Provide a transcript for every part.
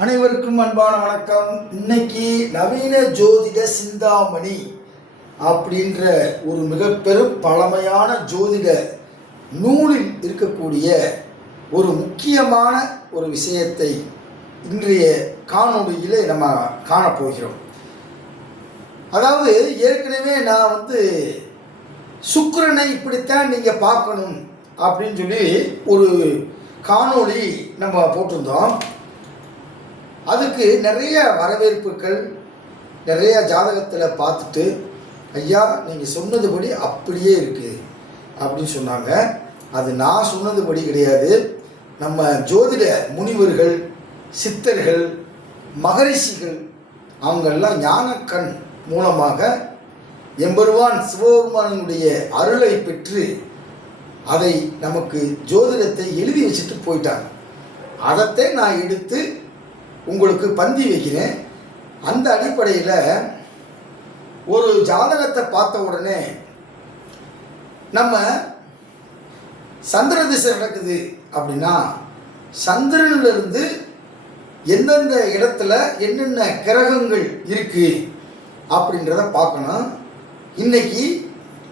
அனைவருக்கும் அன்பான வணக்கம். இன்னைக்கு நவீன ஜோதிட சிந்தாமணி அப்படின்ற ஒரு மிக பெரும் பழமையான ஜோதிட நூலில் இருக்கக்கூடிய ஒரு முக்கியமான ஒரு விஷயத்தை இன்றைய காணொளியிலே நம்ம காணப்போகிறோம். அதாவது ஏற்கனவே நான் சுக்கிரனை இப்படித்தான் நீங்கள் பார்க்கணும் அப்படின்னு சொல்லி ஒரு காணொளி நம்ம போட்டிருந்தோம். அதுக்கு நிறைய வரவேற்புகள், நிறைய ஜாதகத்தில் பார்த்துட்டு ஐயா நீங்கள் சொன்னதுபடி அப்படியே இருக்குது அப்படின்னு சொன்னாங்க. அது நான் சொன்னதுபடி கிடையாது. நம்ம ஜோதிட முனிவர்கள், சித்தர்கள், மகரிஷிகள் அவங்கெல்லாம் ஞானக்கண் மூலமாக எம்பெருமான் சிவபெருமானுடைய அருளை பெற்று அதை நமக்கு ஜோதிடத்தை எழுதி வச்சுட்டு போயிட்டாங்க. அதைத்தே நான் எடுத்து உங்களுக்கு பந்தி வைக்கிறேன். அந்த அடிப்படையில் ஒரு ஜாதகத்தை பார்த்த உடனே நம்ம சந்திர திசை நடக்குது அப்படின்னா சந்திரனிலிருந்து எந்தெந்த இடத்துல என்னென்ன கிரகங்கள் இருக்குது அப்படின்றத பார்க்கணும். இன்னைக்கு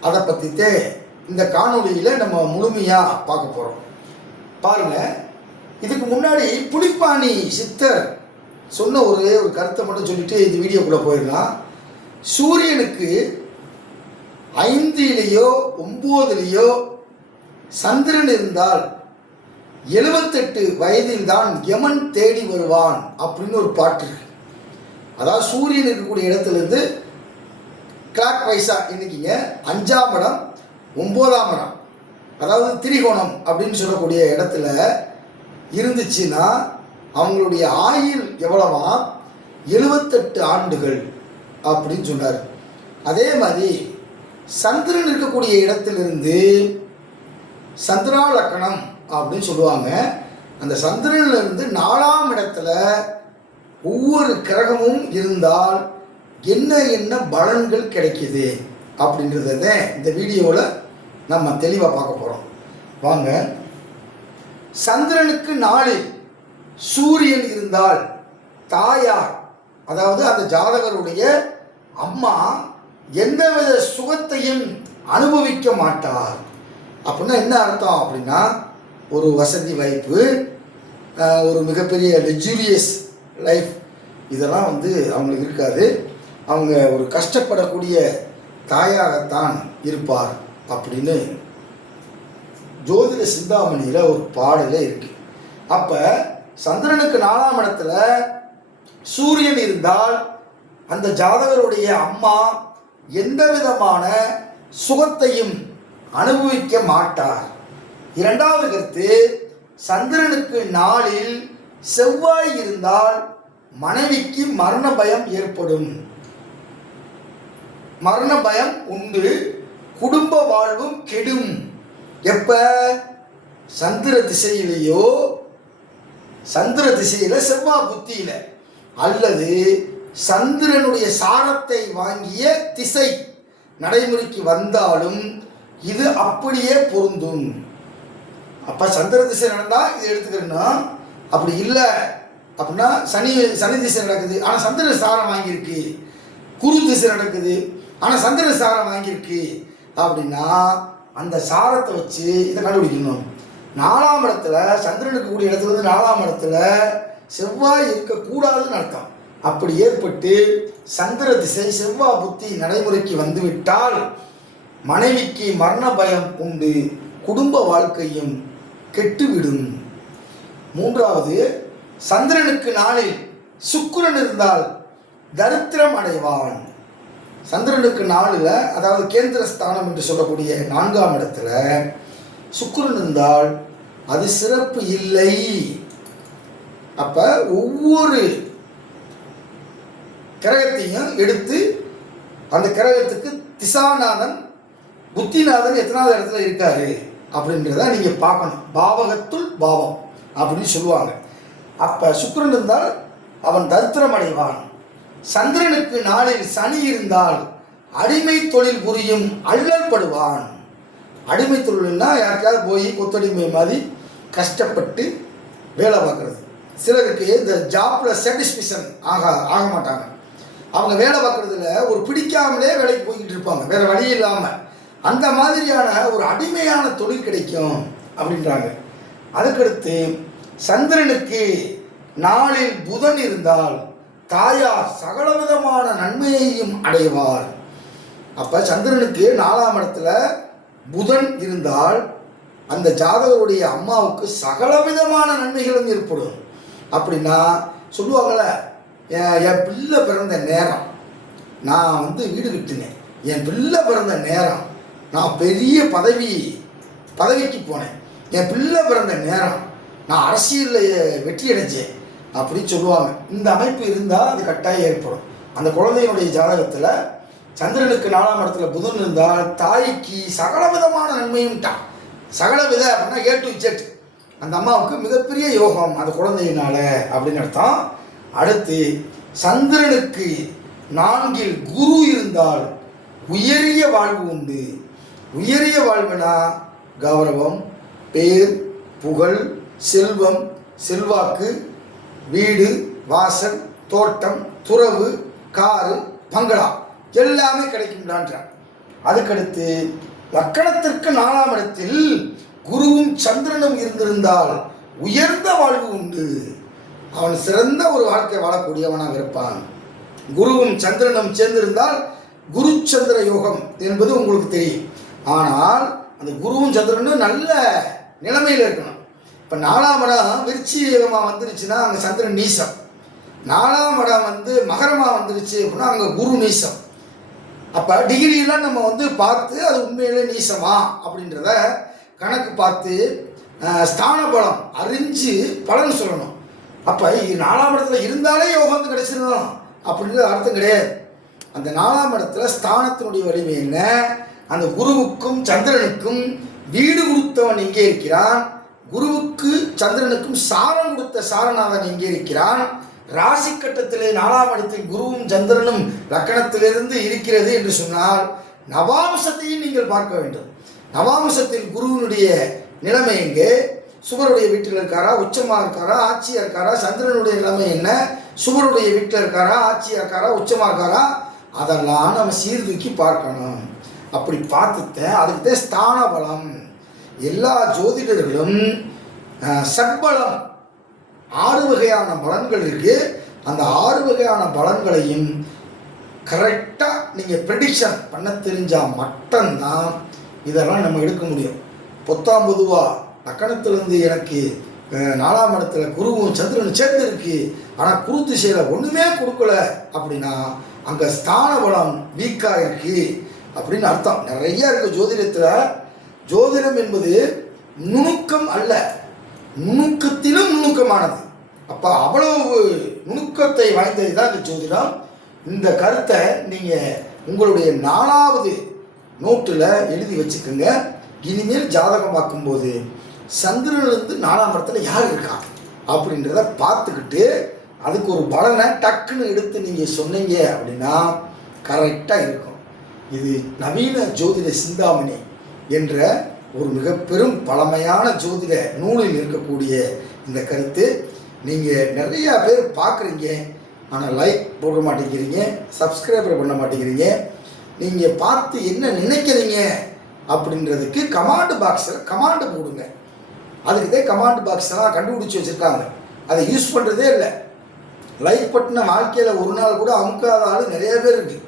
அதை பற்றித்தே இந்த காணொளியில் நம்ம முழுமையாக பார்க்க போகிறோம். பாருங்கள், இதுக்கு முன்னாடி புலிப்பாணி சித்தர் சொன்ன ஒரு கருத்தை மட்டும் சொல்லிட்டு இந்த வீடியோக்குள்ளே போயிடலாம். சூரியனுக்கு 5லேயோ 9லேயோ சந்திரன் இருந்தால் 78 வயதில் தான் யமன் தேடி வருவான் அப்படின்னு ஒரு பாட்டு இருக்கு. அதாவது சூரியன் இருக்கக்கூடிய இடத்துலேருந்து கிளாக் வைஸாக இன்னைக்குங்க 5ஆம் இடம் 9ஆம் இடம், அதாவது திரிகோணம் அப்படின்னு சொல்லக்கூடிய இடத்துல இருந்துச்சுன்னா அவங்களுடைய ஆயுள் எவ்வளவா 78 ஆண்டுகள் அப்படின்னு சொன்னார். அதே மாதிரி சந்திரன் இருக்கக்கூடிய இடத்திலிருந்து சந்திரா லக்கணம் அப்படின்னு சொல்லுவாங்க. அந்த சந்திரனிலிருந்து 4ஆம் இடத்துல ஒவ்வொரு கிரகமும் இருந்தால் என்ன என்ன பலன்கள் கிடைக்கிது அப்படின்றத இந்த வீடியோவில் நம்ம தெளிவாக பார்க்க போகிறோம். வாங்க. சந்திரனுக்கு 4ல் சூரியன் இருந்தால் தாயார், அதாவது அந்த ஜாதகருடைய அம்மா எந்தவித சுகத்தையும் அனுபவிக்க மாட்டார். அப்படின்னா என்ன அர்த்தம் அப்படின்னா ஒரு வசதி வாய்ப்பு, ஒரு மிகப்பெரிய லக்ஸூரியஸ் லைஃப் இதெல்லாம் அவங்களுக்கு இருக்காது. அவங்க ஒரு கஷ்டப்படக்கூடிய தாயாகத்தான் இருப்பார் அப்படின்னு ஜோதிட சிந்தாமணியில் ஒரு பாடலே இருக்கு. அப்போ சந்திரனுக்கு 4ஆம் இடத்துல சூரியன் இருந்தால் அந்த ஜாதகருடைய அம்மா எந்த விதமான சுகத்தையும் அனுபவிக்க மாட்டார். இரண்டாவது கருத்து, சந்திரனுக்கு 4ல் செவ்வாய் இருந்தால் மனைவிக்கு மரண பயம் ஏற்படும். மரண பயம் உண்டு, குடும்ப வாழ்வும் கெடும். எப்ப? சந்திர திசையிலேயோ, சந்திர திசையில செவ்வாய் புத்தியில, அல்லது சந்திரனுடைய சாரத்தை வாங்கிய திசை நடைமுறைக்கு வந்தாலும் இது அப்படியே பொருந்தும். அப்ப சந்திர திசை நடந்தா இது எடுத்துக்கிறோம். அப்படி இல்லை அப்படின்னா சனி திசை நடக்குது ஆனால் சந்திர சாரம் வாங்கியிருக்கு, குரு திசை நடக்குது ஆனால் சந்திர சாரம் வாங்கியிருக்கு அப்படின்னா அந்த சாரத்தை வச்சு இதை கண்டுபிடிக்கணும். 4ஆம் இடத்துல சந்திரனுக்கு கூடிய இடத்துல 4ஆம் இடத்துல செவ்வாய் இருக்கக்கூடாதுன்னு அர்த்தம். அப்படி ஏற்பட்டு சந்திர திசை செவ்வாய் புத்தி நடைமுறைக்கு வந்துவிட்டால் மனைவிக்கு மரண பயம் உண்டு, குடும்ப வாழ்க்கையும் கெட்டுவிடும். மூன்றாவது, சந்திரனுக்கு 4ல் சுக்கிரன் இருந்தால் தரித்திரம் அடைவான். சந்திரனுக்கு 4ல், அதாவது கேந்திரஸ்தானம் என்று சொல்லக்கூடிய 4ஆம் இடத்துல சுக்கிரன் இருந்தால் அது சிறப்பு இல்லை. அப்ப ஒவ்வொரு கிரகத்தையும் எடுத்து அந்த கிரகத்துக்கு திசாநாதன் புத்திநாதன் எத்தனாவது இடத்துல இருக்காரு அப்படின்றத நீங்க பார்க்கணும். பாவகத்துள் பாவம் அப்படின்னு சொல்லுவாங்க. அப்ப சுக்கிரன் இருந்தால் அவன் தரித்திரம் அடைவான். சந்திரனுக்கு 4ல் சனி இருந்தால் அடிமை தொழில் புரியும் அல்லல் படுவான். அடிமை தொழில்னா யாருக்காவது போய் கொத்தடிமை மாதிரி கஷ்டப்பட்டு வேலை பார்க்குறது, சிலருக்கு இந்த ஜாப்பில் சாட்டிஸ்ஃபேக்ஷன் ஆக மாட்டாங்க. அவங்க வேலை பார்க்குறதுல ஒரு பிடிக்காமலே வேலைக்கு போய்கிட்டு இருப்பாங்க, வேறு வழி இல்லாமல். அந்த மாதிரியான ஒரு அடிமையான தொழில் கிடைக்கும் அப்படின்றாங்க. அதுக்கடுத்து சந்திரனுக்கு நாளில் புதன் இருந்தால் தாயார் சகலவிதமான நன்மையையும் அடைவார். அப்போ சந்திரனுக்கு 4ஆம் இடத்துல புதன் இருந்தால் அந்த ஜாதகருடைய அம்மாவுக்கு சகலவிதமான நன்மைகளும் ஏற்படும். அப்படின்னா சொல்லுவாங்கள்ல, என் பிள்ளை பிறந்த நேரம் நான் வந்து வீடு கட்டினேன், என் பிள்ளை பிறந்த நேரம் நான் பெரிய பதவிக்கு போனேன், என் பிள்ளை பிறந்த நேரம் நான் அரசியலில் வெற்றி அடைஞ்சேன் அப்படின்னு சொல்லுவாங்க. இந்த அமைப்பு இருந்தால் அது கட்டாயம் ஏற்படும். அந்த குழந்தையினுடைய ஜாதகத்தில் சந்திரனுக்கு 4ஆம் இடத்துல புதன் இருந்தால் தாய்க்கு சகலவிதமான நன்மையும் சகலவித அப்படின்னா A to Z. அந்த அம்மாவுக்கு மிகப்பெரிய யோகம் அந்த குழந்தையினால அப்படின்னு அர்த்தம். அடுத்து சந்திரனுக்கு 4இல் குரு இருந்தால் உயரிய வாழ்வு உண்டு. உயரிய வாழ்வுனா கௌரவம், பேர், புகழ், செல்வம், செல்வாக்கு, வீடு, வாசல், தோட்டம், துறவு, காரு, பங்களா எல்லாமே கிடைக்கும்டான்றான். அதுக்கடுத்து லக்கணத்திற்கு 4ஆம் இடத்தில் குருவும் சந்திரனும் இருந்திருந்தால் உயர்ந்த வாழ்வு உண்டு. அவன் சிறந்த ஒரு வாழ்க்கை வாழக்கூடியவனாக இருப்பான். குருவும் சந்திரனும் சேர்ந்திருந்தால் குரு சந்திர யோகம் என்பது உங்களுக்கு தெரியும். ஆனால் அந்த குருவும் சந்திரனும் நல்ல நிலைமையில் இருக்கணும். இப்போ 4ஆம் இடம் விருச்சிகமாக வந்துருச்சுன்னா அங்கே சந்திரன் நீசம், 4ஆம் இடம் வந்து மகரமாக வந்துருச்சு அப்படின்னா அங்கே குரு நீசம். அப்போ டிகிரியெலாம் நம்ம வந்து பார்த்து அது உண்மையிலே நீசமா அப்படின்றத கணக்கு பார்த்து ஸ்தான பலம் அறிஞ்சு பலன் சொல்லணும். அப்போ 4ஆம் இடத்துல இருந்தாலே யோகம் கிடைச்சிடணும் அப்படின்றது அர்த்தம் கிடையாது. அந்த 4ஆம் இடத்துல ஸ்தானத்தினுடைய வலிமை என்ன? அந்த குருவுக்கும் சந்திரனுக்கும் வீடு கொடுத்தவன் எங்கே இருக்கிறான், குருவுக்கு சந்திரனுக்கும் சாரம் கொடுத்த சாரநாதன் எங்கே இருக்கிறான், ராசி கட்டத்திலே 4ஆம் இடத்தில் குருவும் சந்திரனும் லக்கணத்திலிருந்து இருக்கிறது என்று சொன்னால் நவாம்சத்தையும் நீங்கள் பார்க்க வேண்டும். நவாம்சத்தில் குருவினுடைய நிலைமை எங்கே, சுபருடைய வீட்டில் இருக்காரா, உச்சமாக இருக்காரா, ஆட்சியாக இருக்காரா, சந்திரனுடைய நிலைமை என்ன, சுபருடைய வீட்டில் இருக்காரா, ஆட்சியாக இருக்காரா, உச்சமாக இருக்காரா, அதெல்லாம் நம்ம சீர்தூக்கி பார்க்கணும். அப்படி பார்த்துட்டேன். அதுக்கு தான் ஸ்தான பலம். எல்லா ஜோதிடர்களும் சட்பலம் 6 வகையான பலன்கள் இருக்குது. அந்த 6 வகையான பலன்களையும் கரெக்டாக நீங்கள் ப்ரெடிக்ஷன் பண்ண தெரிஞ்சால் மட்டும்தான் இதெல்லாம் நம்ம எடுக்க முடியும். பொத்தாம் பொதுவாக லக்கணத்திலேருந்து எனக்கு 4ஆம் இடத்துல குருவும் சந்திரனும் சேர்ந்து இருக்கு, ஆனால் குரு திசையில் ஒன்றுமே கொடுக்கல அப்படின்னா அங்கே ஸ்தான பலம் வீக்காக இருக்குது அப்படின்னு அர்த்தம். நிறையா இருக்குது ஜோதிடத்தில். ஜோதிடம் என்பது நுணுக்கம் அல்ல, நுணுக்கத்திலும் நுணுக்கமானது. அப்போ அவ்வளவு நுணுக்கத்தை வாய்ந்தது தான் இந்த ஜோதிடம். இந்த கருத்தை நீங்கள் உங்களுடைய 4வது நோட்டில் எழுதி வச்சுக்கோங்க. இனிமேல் ஜாதகம் பார்க்கும்போது சந்திரனிலிருந்து 4ஆம் இடத்துல யார் இருக்கா அப்படின்றத பார்த்துக்கிட்டு அதுக்கு ஒரு பலனை டக்குன்னு எடுத்து நீங்கள் சொன்னீங்க அப்படின்னா கரெக்டாக இருக்கும். இது நவீன ஜோதிட சிந்தாமணி என்ற ஒரு மிக பெரும் பழமையான ஜோதிட நூலில் இருக்கக்கூடிய இந்த கருத்து. நீங்கள் நிறையா பேர் பார்க்குறீங்க, ஆனால் லைக் போட மாட்டேங்கிறீங்க, சப்ஸ்கிரைபர் பண்ண மாட்டேங்கிறீங்க. நீங்கள் பார்த்து என்ன நினைக்கிறீங்க அப்படின்றதுக்கு கமாண்ட் பாக்ஸில் கமாண்டு போடுங்க. அதுக்கு தான் கமாண்ட் பாக்ஸெல்லாம் கண்டுபிடிச்சி வச்சுருக்காங்க, அதை யூஸ் பண்ணுறதே இல்லை. லைக் பட்டின வாழ்க்கையில் ஒரு நாள் கூட அமுக்காத ஆள் நிறைய பேர் இருக்குது.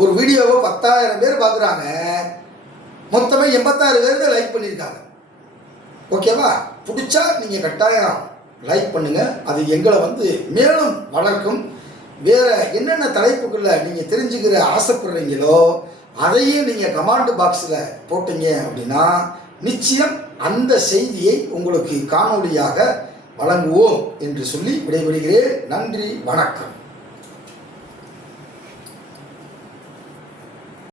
ஒரு வீடியோவை 10,000 பேர் பார்க்குறாங்க, மொத்தமாக 86 பேர் தான் லைக் பண்ணியிருக்காங்க. ஓகேவா? பிடிச்சா நீங்கள் கட்டாயம் லைக் பண்ணுங்கள். அது எங்களை வந்து மேலும் வளர்க்கும். வேறு என்னென்ன தலைப்புகளில் நீங்கள் தெரிஞ்சுக்கிற ஆசைப்படுறீங்களோ அதையும் நீங்கள் கமாண்ட் பாக்ஸில் போட்டீங்க அப்படின்னா நிச்சயம் அந்த செய்தியை உங்களுக்கு காணொளியாக வழங்குவோம் என்று சொல்லி விடைபெறுகிறேன். நன்றி, வணக்கம்.